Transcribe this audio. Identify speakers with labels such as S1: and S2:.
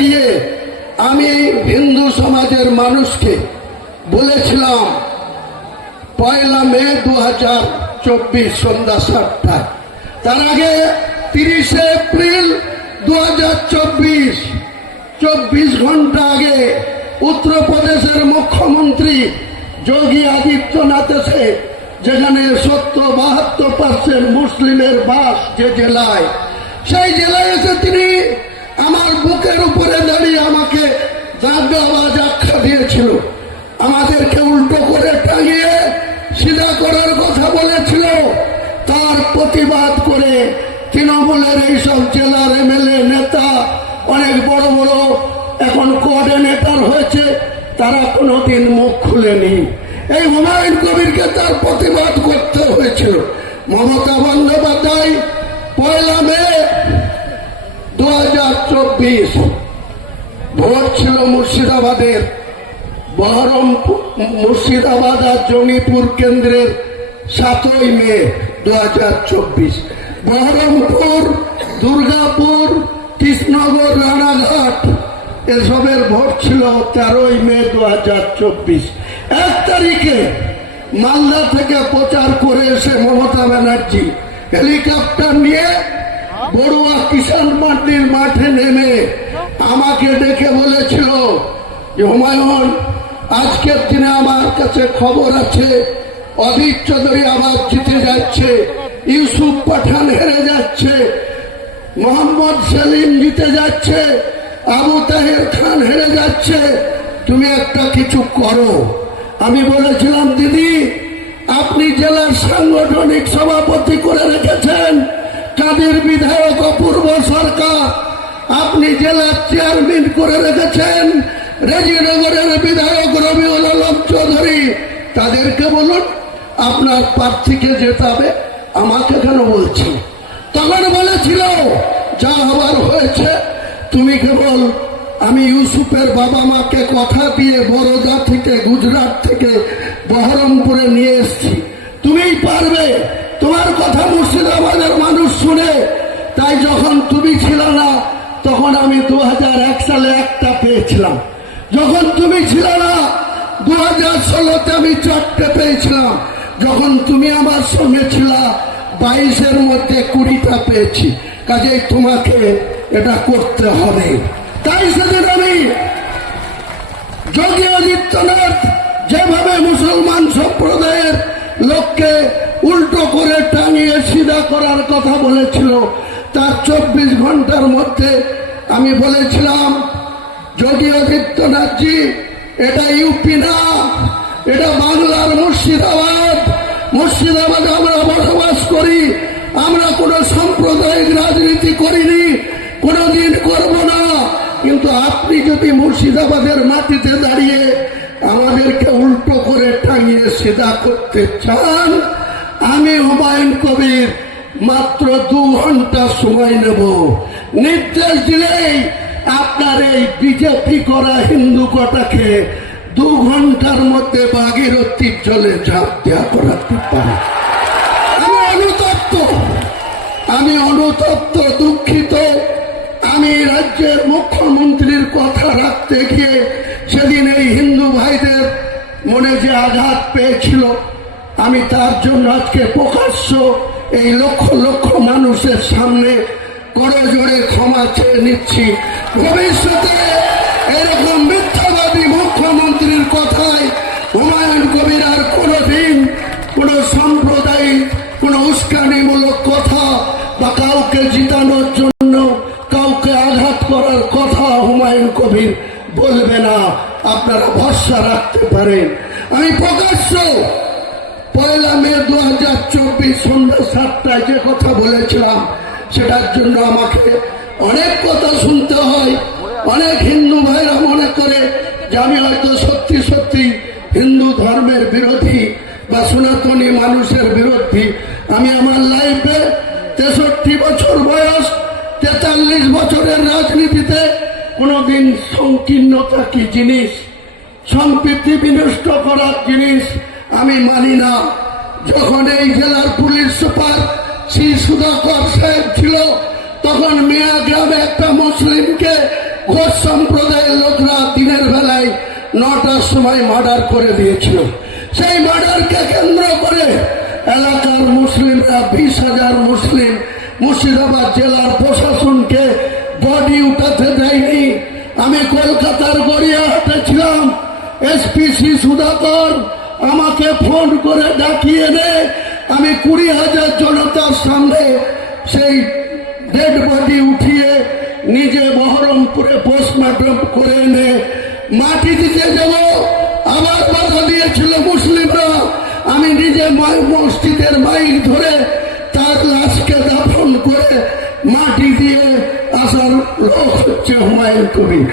S1: গিয়ে আমি হিন্দু সমাজের মানুষকে বলেছিলাম, পয়লা মে দু হাজার চব্বিশ সন্ধ্যা সাতটায়। তার আগে তিরিশে এপ্রিল দু হাজার চব্বিশ চব্বিশ ঘণ্টা আগে উত্তরপ্রদেশের মুখ্যমন্ত্রী যোগী আদিত্যনাথ এসে, যেখানে সত্তর বাহাত্তর পার্সেন্ট মুসলিমের বাস যে জেলায়, সেই জেলায় এসে তিনি আমার বুকের উপরে দাঁড়িয়ে আমাকে দাঙ্গাবাজ আখ্যা দিয়েছিল। আমাদেরকে উল্টো করে টাঙিয়ে সিধা করার কথা বলেছিল। তার প্রতিবাদ করে তৃণমূলের এইসব জেলার এমএলএ নেতা, অনেক বড় বড় এখন কোঅর্ডিনেটর হয়েছে, তারা কোনোদিন মুখ খুলেনি। এই হুমায়ুন কবিরকে তার প্রতিবাদ করতে হয়েছিল। মমতা বন্দ্যোপাধ্যায় পয়লা মে চব্বিশ। ভোট ছিল মুর্শিদাবাদের। বহরমপুর মুর্শিদাবাদ আর জঙ্গিপুর কেন্দ্রের সাতই মে দু হাজার চব্বিশ। বহরমপুর, দুর্গাপুর, কৃষ্ণনগর, রানাঘাট এসবের ভোট ছিল তেরোই মে দু হাজার চব্বিশ। এক তারিখে মালদা থেকে প্রচার করে এসে মমতা ব্যানার্জি হেলিকপ্টার নিয়ে বড়ুয়া কিষান মান্ডির মাঠে নেমে আমাকে ডেকে বলেছিল যে হুমায়ুন আজকের দিনে আমার কাছে খবর আছে অধীর চৌধুরী আবার জিতে যাচ্ছে ইউসুফ পাঠান হেরে যাচ্ছে মোহাম্মদ সেলিম জিতে যাচ্ছে আবু তাহের খান হেরে যাচ্ছে। তুমি একটা কিছু করো। আমি বলেছিলাম দিদি আপনি জেলার সাংগঠনিক সভাপতি করে রেখেছেন। কাদের বিধায়ক অপূর্ব সরকার? আপনি জেলার চেয়ারম্যান করে রেখেছেন। রেজিনগরের বিধায়ক রবিউল আলম চৌধুরী। তাদেরকে বলুন, আপনার প্রার্থীকে যেতে হবে আমাকে কেন বলছি? তখন বলেছিল, যা হবার হয়েছে, তুমি কেবল আমি ইউসুফের বাবা মাকে কথা দিয়ে বরোদা থেকে গুজরাট থেকে বহরমপুরে নিয়ে এসছি। তুমিই পারবে। তোমার কথা মুর্শিদাবাদের মানুষ তাই যখন তুমি ছিল না, তখন আমি দু হাজার এক সালে একটা পেয়েছিলাম। যখন তুমি ছিল না দু হাজার ষোলোতে আমি চারটে পেয়েছিলাম। যখন তুমি আমার সঙ্গে ছিলা, বাইশের মধ্যে কুড়িটা পেয়েছি। কাজেই তোমাকে এটা করতে হবে। তাই সেদিন আমি যোগী আদিত্যনাথ যেভাবে মুসলমান সম্প্রদায়ের লোককে উল্টো করে টাঙিয়ে সিধা করার কথা বলেছিল তার চব্বিশ ঘণ্টার মধ্যে আমি বলেছিলাম, যোগী আদিত্যনাথজি, এটা ইউপি না, এটা বাংলার মুর্শিদাবাদ। মুর্শিদাবাদে আমরা বসবাস করি, আমরা কোনো সাম্প্রদায়িক রাজনীতি করিনি, কোনোদিন করব না। কিন্তু আপনি যদি মুর্শিদাবাদের মাটিতে দাঁড়িয়ে আমাদেরকে উল্টো করে টাঙিয়ে সিধা করতে চান, আমি হুমায়ুন কবির মাত্র দু ঘণ্টা সময় নেব। নির্দেশ দিলেই আপনার এই বিজেপি করা হিন্দু কটাকে দু ঘণ্টার মধ্যে ভাগীরথীর জলে ঝাঁপ দেওয়া করাতে পারে। আমি অনুতপ্ত আমি অনুতপ্ত, দুঃখিত। আমি রাজ্যের মুখ্যমন্ত্রীর কথা রাখতে গিয়ে সেদিন এই হিন্দু ভাইদের মনে যে আঘাত পেয়েছিল, আমি তার জন্য আজকে প্রকাশ্য এই লক্ষ লক্ষ মানুষের সামনে করে জোরে ক্ষমা চেয়ে নিচ্ছি। ভবিষ্যতে এরকম মিথ্যাবাদী মুখ্যমন্ত্রীর কথায় হুমায়ুন কবির আর কোনোদিন কোনো সাম্প্রদায়িক কোনো উস্কানিমূলক কথা বা কাউকে জিতানোর জন্য, কাউকে আঘাত করার কথা হুমায়ুন কবির বলবে না। আপনারা ভরসা রাখতে পারেন। আমি প্রকাশ্য পয়লা মে দু হাজার চব্বিশ সন্ধ্যা সাতটায় যে কথা বলেছিলাম, সেটার জন্য আমাকে অনেক কথা শুনতে হয়। অনেক হিন্দু ভাইরা মনে করে যে আমি হয়তো সত্যি সত্যি হিন্দু ধর্মের বিরোধী বা সনাতনী মানুষের বিরোধী। আমি আমার লাইফে তেষট্টি বছর বয়স, তেতাল্লিশ বছরের রাজনীতিতে কোনোদিন সংকীর্ণতা কি জিনিস? সম্প্রীতি বিনষ্ট করার জিনিস? আমি মানি না। যখন এই জেলার পুলিশ সুপার শ্রী সুধাকর সাহেব ছিল, তখন মিয়া গ্রামে একটা মুসলিমকে ঘোষ সম্প্রদায়ের লোকরা দিনের বেলায় নটার সময় মার্ডার করে দিয়েছিল। সেই মার্ডারকে কেন্দ্র করে এলাকার মুসলিমরা, বিশ হাজার মুসলিম মুর্শিদাবাদ জেলার প্রশাসনকে বডি উঠাতে দেয়নি। আমি কলকাতার গড়িয়াহাটে ছিলাম এসপিসি সুধাকর আমাকে ফোন করে ডাকিয়ে নে আমি কুড়ি হাজার জনতার সামনে সেই ডেড বডি উঠিয়ে নিজে বহরমপুরে পোস্টমর্টম করে এনে মাটি দিতে যাব আবার বাধা দিয়েছিল মুসলিমরা। আমি নিজে মসজিদের মাইক ধরে তার লাশকে দাফন করে মাটি দিয়ে আসার লোক হচ্ছে হুমায়ুন কবির।